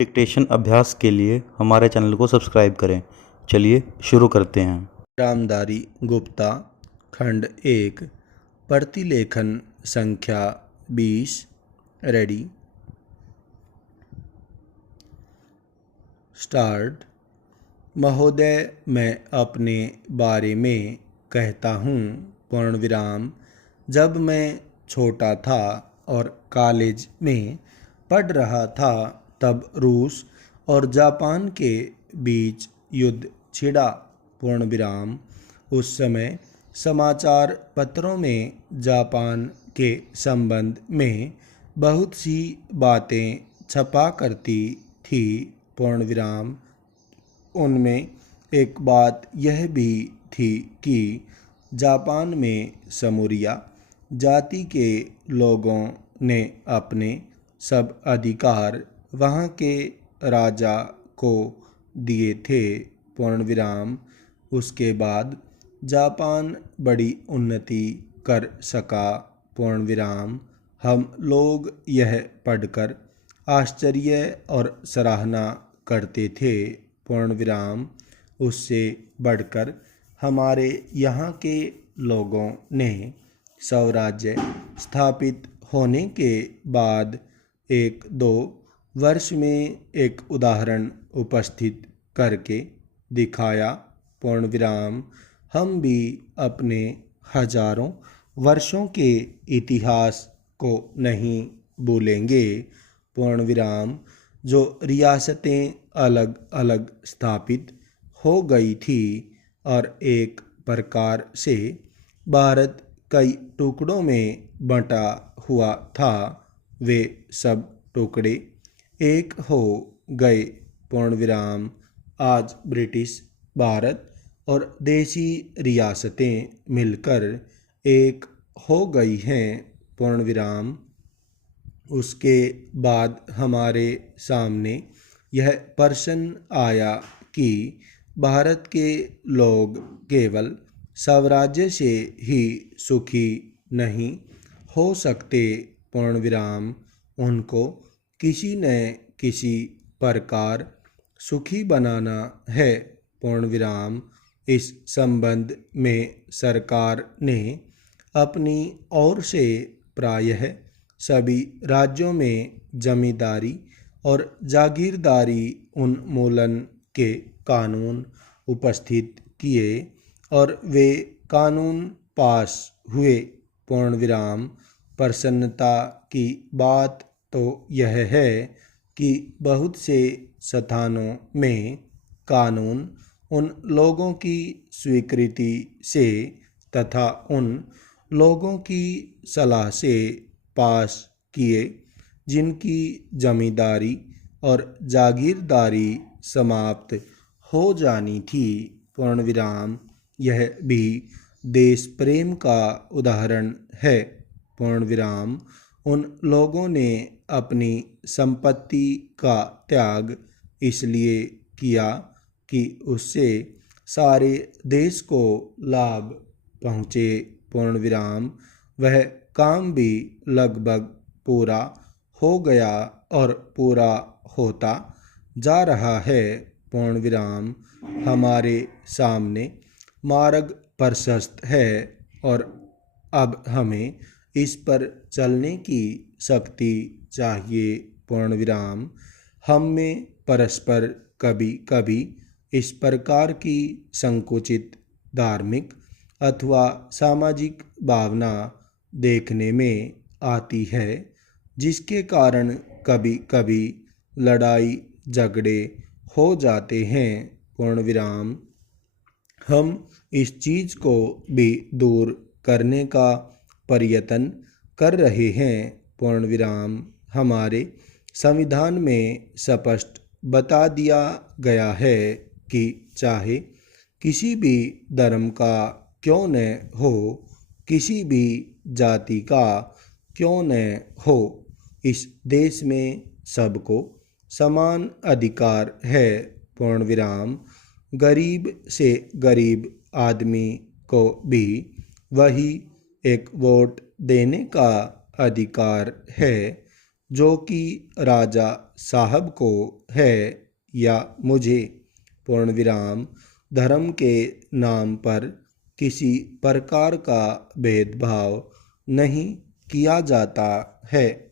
Dictation अभ्यास के लिए हमारे चैनल को सब्सक्राइब करें। चलिए शुरू करते हैं। रामधारी गुप्ता खंड 1 प्रतिलेखन संख्या 20। Ready start. महोदय, मैं अपने बारे में कहता हूँ पूर्ण विराम। जब मैं छोटा था और कॉलेज में पढ़ रहा था तब रूस और जापान के बीच युद्ध छिड़ा पूर्ण विराम। उस समय समाचार पत्रों में जापान के संबंध में बहुत सी बातें छपा करती थी पूर्ण विराम। उनमें एक बात यह भी थी कि जापान में समूरिया जाति के लोगों ने अपने सब अधिकार वहाँ के राजा को दिए थे पूर्ण विराम। उसके बाद जापान बड़ी उन्नति कर सका पूर्ण विराम। हम लोग यह पढ़कर आश्चर्य और सराहना करते थे पूर्ण विराम। उससे बढ़कर हमारे यहाँ के लोगों ने स्वराज्य स्थापित होने के बाद 1-2 वर्ष में एक उदाहरण उपस्थित करके दिखाया पूर्ण विराम। हम भी अपने हजारों वर्षों के इतिहास को नहीं भूलेंगे पूर्ण विराम। जो रियासतें अलग अलग स्थापित हो गई थी और एक प्रकार से भारत कई टुकड़ों में बंटा हुआ था, वे सब टुकड़े एक हो गए पूर्ण विराम। आज ब्रिटिश भारत और देशी रियासतें मिलकर एक हो गई हैं पूर्ण विराम। उसके बाद हमारे सामने यह प्रश्न आया कि भारत के लोग केवल स्वराज्य से ही सुखी नहीं हो सकते पूर्ण विराम। उनको किसी न किसी प्रकार सुखी बनाना है पूर्ण विराम। इस संबंध में सरकार ने अपनी ओर से प्रायः सभी राज्यों में जमींदारी और जागीरदारी उन्मूलन के कानून उपस्थित किए और वे कानून पास हुए पूर्ण विराम। प्रसन्नता की बात तो यह है कि बहुत से स्थानों में कानून उन लोगों की स्वीकृति से तथा उन लोगों की सलाह से पास किए जिनकी जमींदारी और जागीरदारी समाप्त हो जानी थी पूर्ण विराम। यह भी देश प्रेम का उदाहरण है पूर्ण विराम। उन लोगों ने अपनी संपत्ति का त्याग इसलिए किया कि उससे सारे देश को लाभ पहुँचे पूर्ण विराम। वह काम भी लगभग पूरा हो गया और पूरा होता जा रहा है पूर्ण विराम। हमारे सामने मार्ग प्रशस्त है और अब हमें इस पर चलने की शक्ति चाहिए पूर्ण विराम। हम में परस्पर कभी कभी इस प्रकार की संकुचित धार्मिक अथवा सामाजिक भावना देखने में आती है, जिसके कारण कभी कभी लड़ाई झगड़े हो जाते हैं पूर्ण विराम। हम इस चीज़ को भी दूर करने का प्रयत्न कर रहे हैं पूर्ण विराम। हमारे संविधान में स्पष्ट बता दिया गया है कि चाहे किसी भी धर्म का क्यों न हो, किसी भी जाति का क्यों न हो, इस देश में सबको समान अधिकार है पूर्ण विराम। गरीब से गरीब आदमी को भी वही एक वोट देने का अधिकार है। जो कि राजा साहब को है या मुझे, पूर्ण विराम, धर्म के नाम पर किसी प्रकार का भेदभाव नहीं किया जाता है।